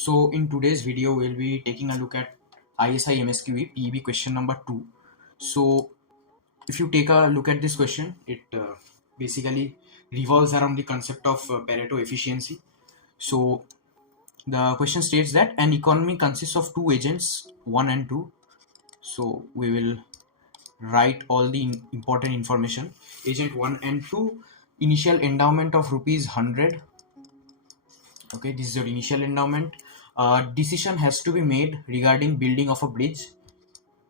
So in today's video, we'll be taking a look at ISI MSQE PEB question number 2. So if you take a look at this question, it basically revolves around the concept of Pareto efficiency. So the question states that an economy consists of two agents, 1 and 2. So we will write all the important information. Agent 1 and 2, initial endowment of rupees 100. Okay, this is your initial endowment. Decision has to be made regarding building of a bridge.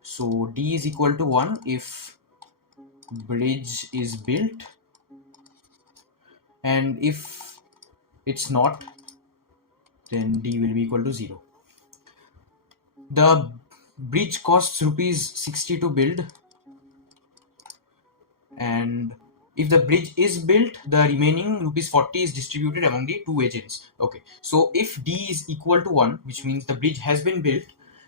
So D is equal to 1 if bridge is built, and if it's not, then D will be equal to 0. The bridge costs rupees 60 to build, and if the bridge is built, the remaining rupees 40 is distributed among the two agents. Okay, so if D is equal to 1, which means the bridge has been built,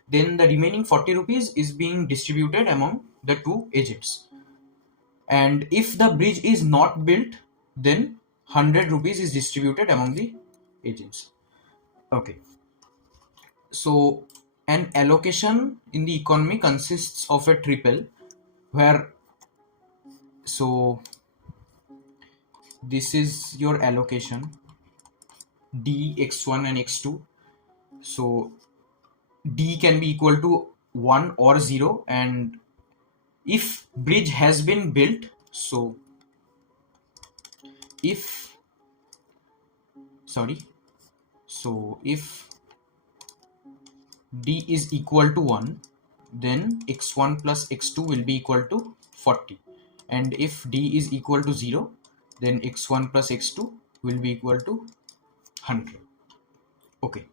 then the remaining 40 rupees is being distributed among the two agents. And if the bridge is not built, then 100 rupees is distributed among the agents. Okay, so an allocation in the economy consists of a triple where, so this is your allocation D, x1 and x2. So D can be equal to 1 or 0, and if bridge has been built, so if D is equal to 1, then x1 plus x2 will be equal to 40, and if D is equal to 0, then x1 plus x2 will be equal to 100. Okay,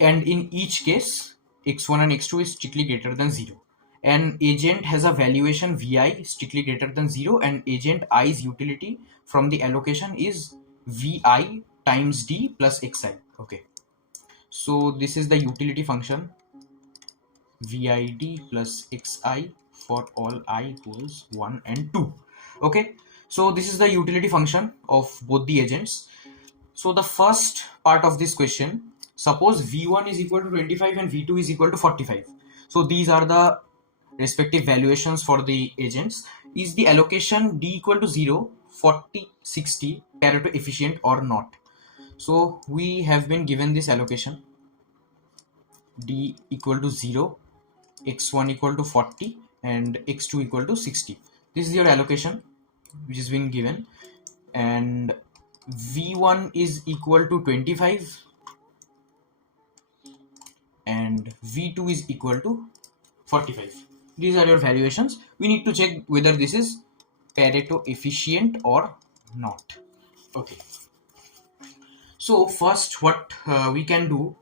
and in each case x1 and x2 is strictly greater than 0. An agent has a valuation Vi strictly greater than 0, and agent I's utility from the allocation is Vi times D plus Xi. Okay, so this is the utility function VID plus Xi for all I equals 1 and 2. Okay, so this is the utility function of both the agents. So the first part of this question, suppose V1 is equal to 25 and V2 is equal to 45. So these are the respective valuations for the agents. Is the allocation D equal to 0, 40, 60 Pareto efficient or not? So we have been given this allocation D equal to 0, x1 equal to 40 and x2 equal to 60. This is your allocation which has been given, and V1 is equal to 25 and V2 is equal to 45. These are your valuations. We need to check whether this is Pareto efficient or not. Okay, so first what we can do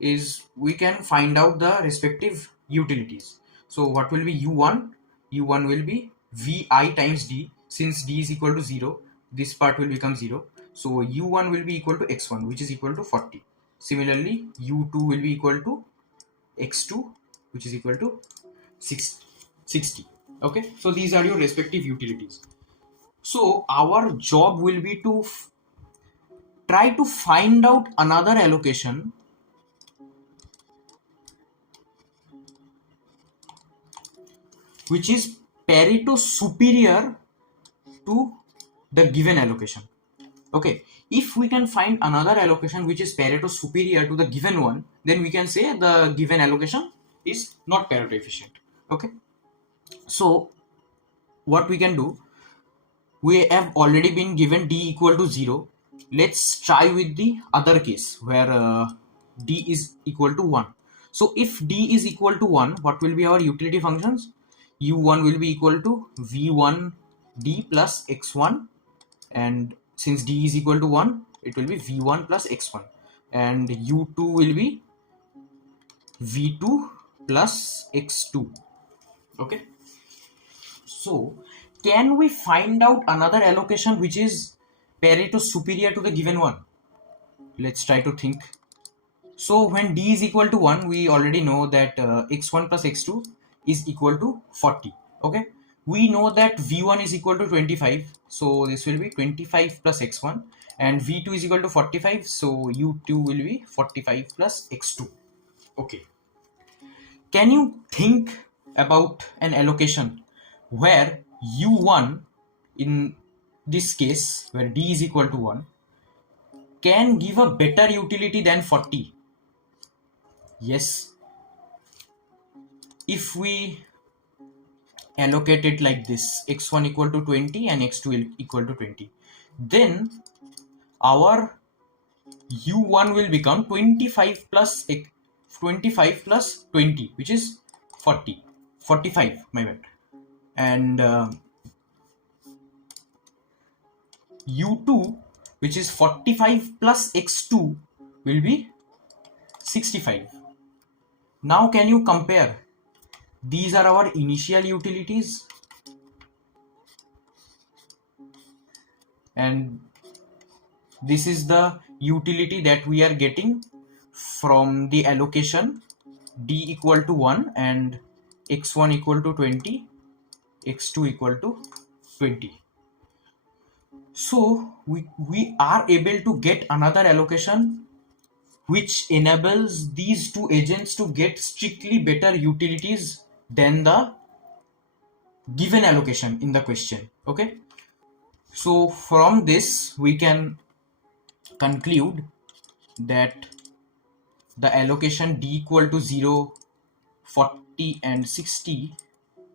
is we can find out the respective utilities. So what will be U1? U1 will be Vi times D. Since D is equal to 0, this part will become 0. So U1 will be equal to x1, which is equal to 40. Similarly, U2 will be equal to x2, which is equal to 60. Okay, so these are your respective utilities. So our job will be to try to find out another allocation which is Pareto superior to the given allocation. Okay, if we can find another allocation which is Pareto superior to the given one, then we can say the given allocation is not Pareto efficient. Okay, so what we can do, we have already been given D equal to 0. Let's try with the other case where D is equal to 1. So if D is equal to 1, what will be our utility functions? U1 will be equal to V1 D plus X1, and since D is equal to 1, it will be V1 plus X1, and U2 will be V2 plus X2. Okay, so can we find out another allocation which is Pareto superior to the given one? Let's try to think. So when D is equal to 1, we already know that x1 plus x2 is equal to 40. Okay, we know that V1 is equal to 25, so this will be 25 plus x1, and V2 is equal to 45, so U2 will be 45 plus X2. Okay. Can you think about an allocation where U1, in this case where D is equal to 1, can give a better utility than 40? Yes. If we allocate it like this, x1 equal to 20 and x2 equal to 20, then our u1 will become 25 plus 25 plus 20, which is 45, my bad, and u2, which is 45 plus x2, will be 65. Now can you compare? These are our initial utilities, and this is the utility that we are getting from the allocation d equal to 1 and x1 equal to 20, x2 equal to 20. So we are able to get another allocation which enables these two agents to get strictly better utilities than the given allocation in the question. Okay, so from this we can conclude that the allocation d equal to 0, 40 and 60,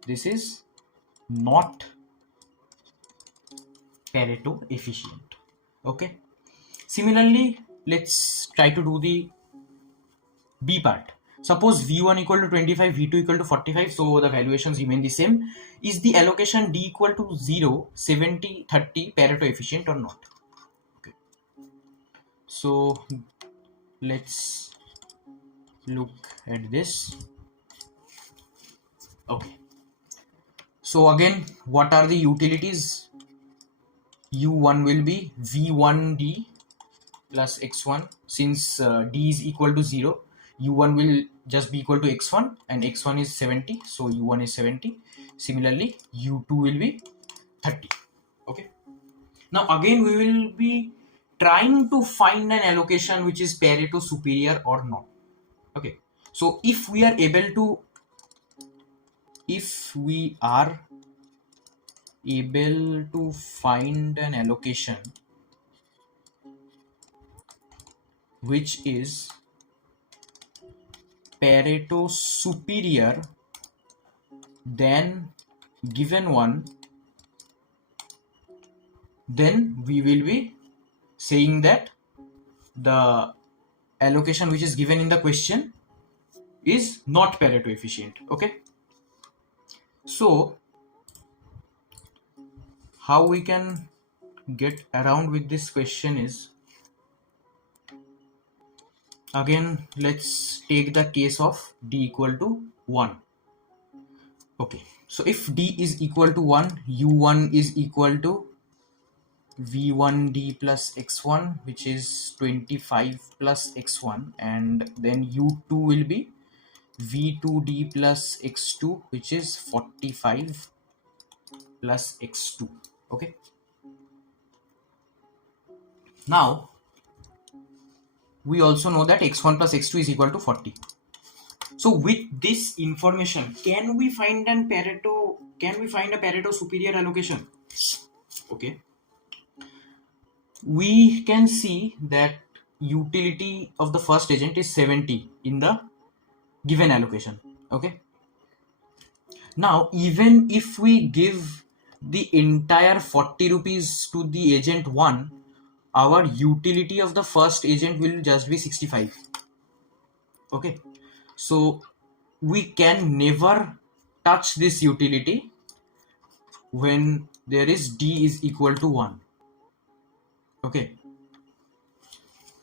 this is not Pareto efficient. Okay, similarly let's try to do the B part. Suppose V1 equal to 25, V2 equal to 45, so the valuations remain the same. Is the allocation D equal to 0, 70, 30 Pareto efficient or not? Okay, so let's look at this. Okay, so again, what are the utilities? U1 will be V1D plus X1. Since D is equal to 0, U1 will just be equal to X1 and X1 is 70, so U1 is 70. Similarly, U2 will be 30. Okay, now again we will be trying to find an allocation which is Pareto superior or not. Okay, so if we are able to find an allocation which is Pareto superior than given one, then we will be saying that the allocation which is given in the question is not Pareto efficient. Okay, so how we can get around with this question is, again let's take the case of d equal to 1. Okay, so if d is equal to 1, u1 is equal to v1d plus x1, which is 25 plus x1, and then u2 will be v2d plus x2, which is 45 plus x2. Okay, now we also know that x1 plus x2 is equal to 40. So with this information, can we find a Pareto superior allocation? Okay, we can see that utility of the first agent is 70 in the given allocation. Okay, now even if we give the entire 40 rupees to the agent 1, our utility of the first agent will just be 65. Okay, so we can never touch this utility when there is d is equal to 1. Okay,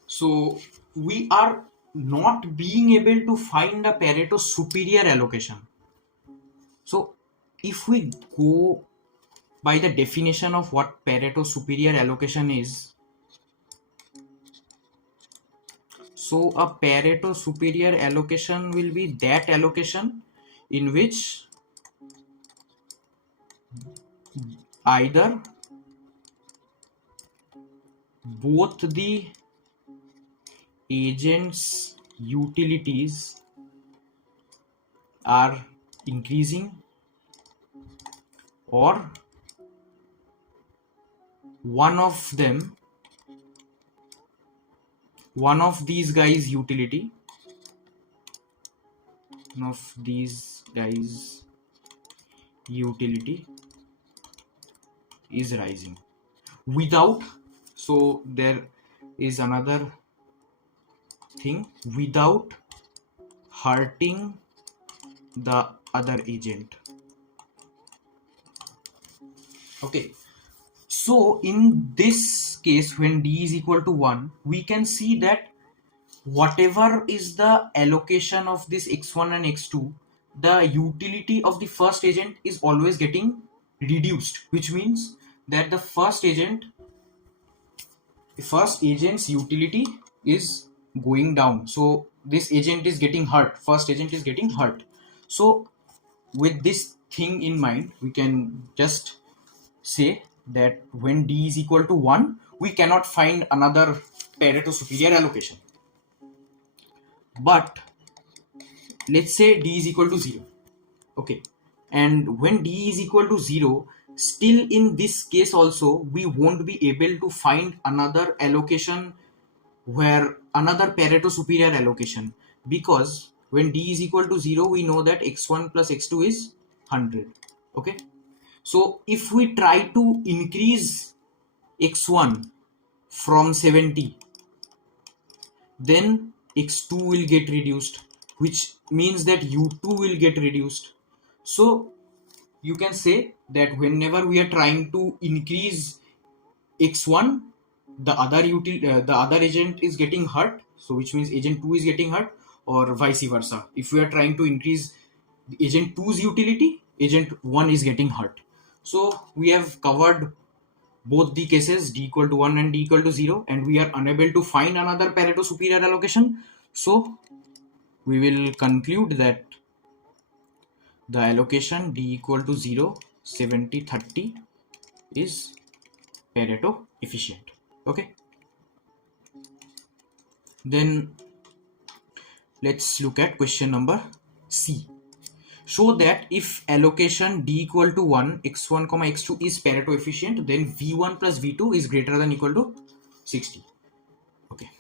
so we are not being able to find a Pareto superior allocation. So if we go by the definition of what Pareto superior allocation is, so a Pareto superior allocation will be that allocation in which either both the agents' utilities are increasing, or one of these guys' utility is rising without, so there is another thing, without hurting the other agent. Okay, so in this case, when d is equal to 1, we can see that whatever is the allocation of this x1 and x2, the utility of the first agent is always getting reduced, which means that the first agent's utility is going down. So this agent is getting hurt, first agent is getting hurt. So with this thing in mind, we can just say that when d is equal to 1, we cannot find another Pareto superior allocation. But let's say d is equal to 0. Okay, and when d is equal to 0, still in this case also we won't be able to find another allocation, where another Pareto superior allocation, because when d is equal to 0, we know that x1 plus x2 is 100. Okay, so if we try to increase x1 from 70, then x2 will get reduced, which means that u2 will get reduced. So you can say that whenever we are trying to increase x1, the other agent is getting hurt, so which means agent 2 is getting hurt, or vice versa. If we are trying to increase agent 2's utility, agent 1 is getting hurt. So we have covered both the cases, d equal to 1 and d equal to 0, and we are unable to find another Pareto superior allocation. So we will conclude that the allocation d equal to 0, 70, 30 is Pareto efficient. Okay, then let's look at question number C. Show that if allocation d equal to 1, x1, x2 is Pareto efficient, then v1 plus v2 is greater than equal to 60. Okay,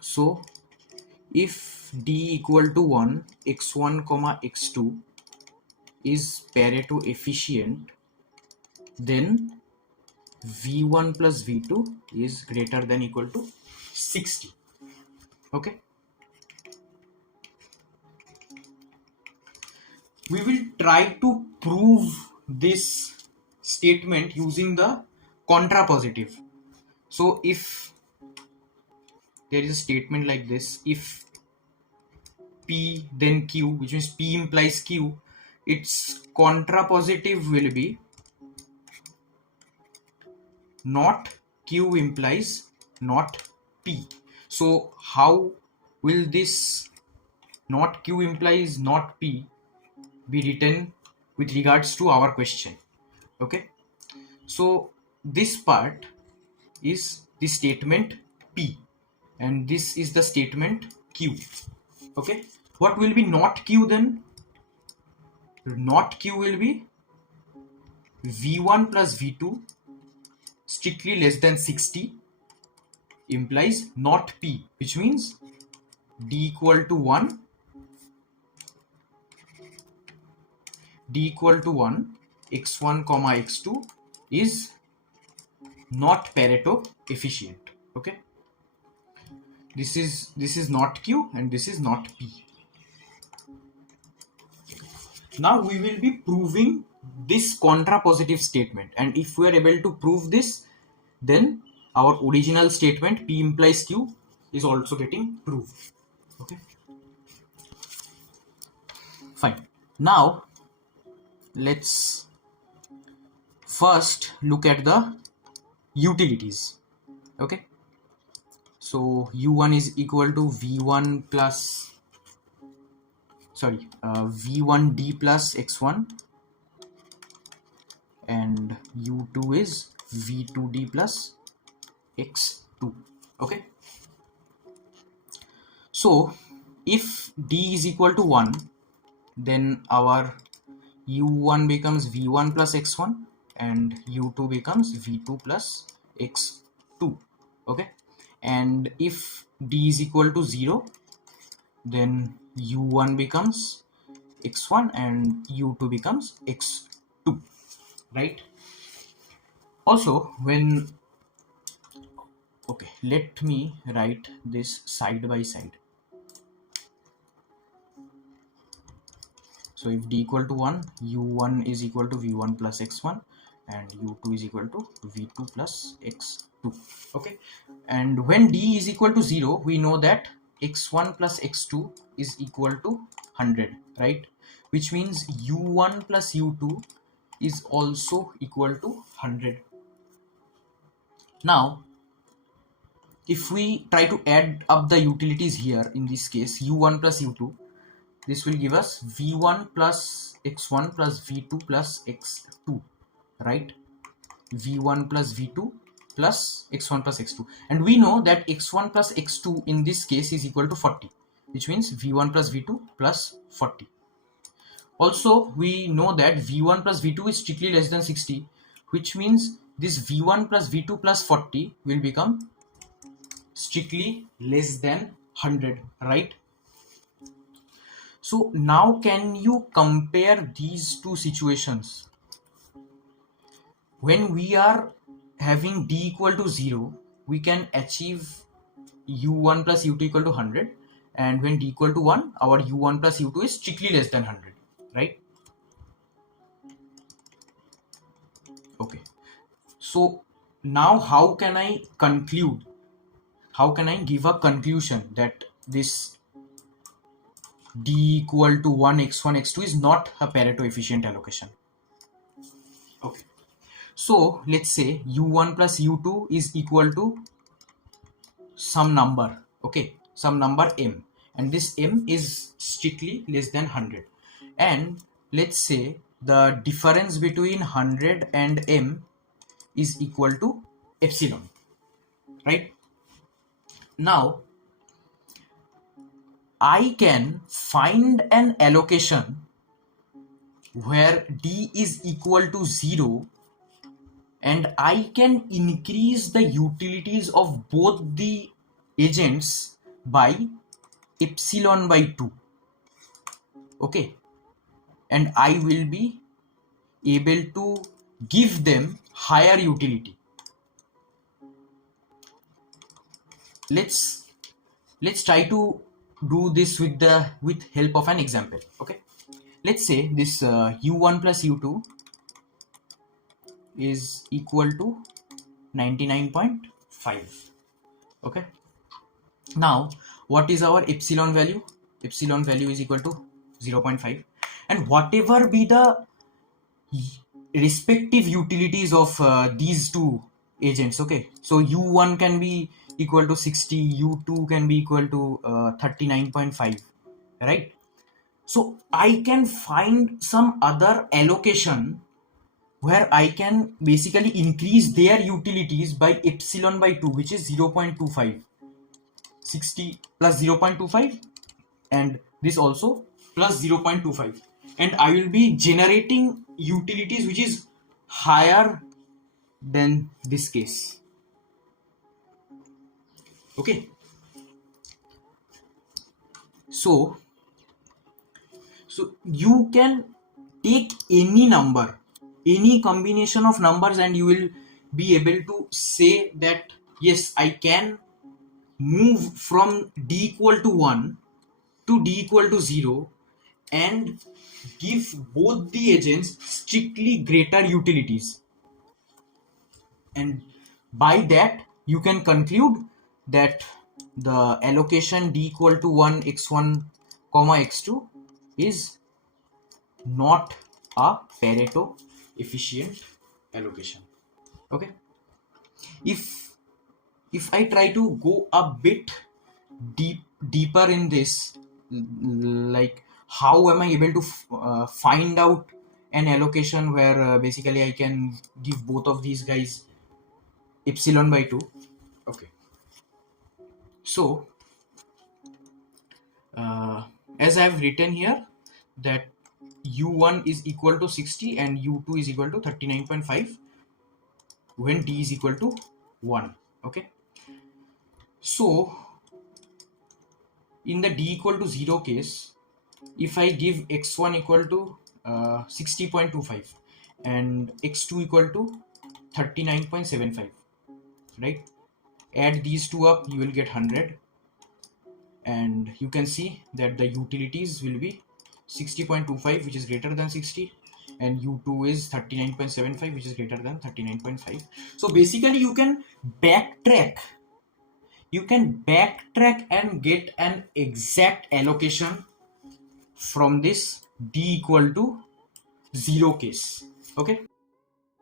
so if d equal to 1, x1, x2 is Pareto efficient, then v1 plus v2 is greater than equal to 60. Okay, we will try to prove this statement using the contrapositive. So if there is a statement like this, if P then Q, which means P implies Q, its contrapositive will be not Q implies not P. So how will this not Q implies not P be written with regards to our question? Okay, so this part is the statement P and this is the statement Q. Okay, what will be not Q then? Not Q will be v1 plus v2 strictly less than 60 implies not P, which means d equal to 1, x1, x2 is not Pareto efficient. Okay, this is not Q and this is not P. Now we will be proving this contrapositive statement, and if we are able to prove this, then our original statement P implies Q is also getting proved. Okay, fine. Now let's first look at the utilities. Okay, so u1 is equal to v1 plus v1d plus x1, and u2 is v2d plus x2. Okay, so if d is equal to 1, then our u1 becomes v1 plus x1 and u2 becomes v2 plus x2. Okay, and if d is equal to 0, then u1 becomes x1 and u2 becomes x2, right? Also, when, okay, let me write this side by side. So if d equal to 1, u1 is equal to v1 plus x1 and u2 is equal to v2 plus x2. Okay, and when d is equal to 0, we know that x1 plus x2 is equal to 100, right? Which means u1 plus u2 is also equal to 100. Now if we try to add up the utilities here, in this case u1 plus u2, this will give us v1 plus x1 plus v2 plus x2, right? v1 plus v2 plus x1 plus x2, and we know that x1 plus x2 in this case is equal to 40, which means v1 plus v2 plus 40. Also we know that v1 plus v2 is strictly less than 60, which means this v1 plus v2 plus 40 will become strictly less than 100, right? So now can you compare these two situations? When we are having d equal to 0, we can achieve u1 plus u2 equal to 100, and when d equal to 1, our u1 plus u2 is strictly less than 100, right? Okay, so now how can I conclude, how can I give a conclusion that this d equal to 1 x1 x2 is not a Pareto efficient allocation? Okay, so let's say u1 plus u2 is equal to some number, okay, some number m, and this m is strictly less than 100, and let's say the difference between 100 and m is equal to epsilon, right? Now I can find an allocation where d is equal to 0, and I can increase the utilities of both the agents by epsilon by 2. Okay, and I will be able to give them higher utility. Let's try to do this with help of an example. Okay, let's say this u1 plus u2 is equal to 99.5. okay, now what is our epsilon value? Epsilon value is equal to 0.5, and whatever be the respective utilities of these two agents, okay, so u1 can be equal to 60, u2 can be equal to 39.5, right? So I can find some other allocation where I can basically increase their utilities by epsilon by 2, which is 0.25. 60 plus 0.25 and this also plus 0.25, and I will be generating utilities which is higher than this case. Okay, so you can take any number, any combination of numbers, and you will be able to say that yes, I can move from d equal to 1 to d equal to 0 and give both the agents strictly greater utilities, and by that you can conclude that the allocation d equal to 1 x1 comma x2 is not a Pareto efficient allocation. Okay, if I try to go a bit deeper in this, like how am I able to find out an allocation where basically I can give both of these guys epsilon by 2? So as I have written here, that u1 is equal to 60 and u2 is equal to 39.5 when d is equal to 1. Okay, so in the d equal to 0 case, if I give x1 equal to 60.25 and x2 equal to 39.75, right, add these two up, you will get 100, and you can see that the utilities will be 60.25, which is greater than 60, and u2 is 39.75, which is greater than 39.5. So basically you can backtrack and get an exact allocation from this d equal to 0 case. Okay,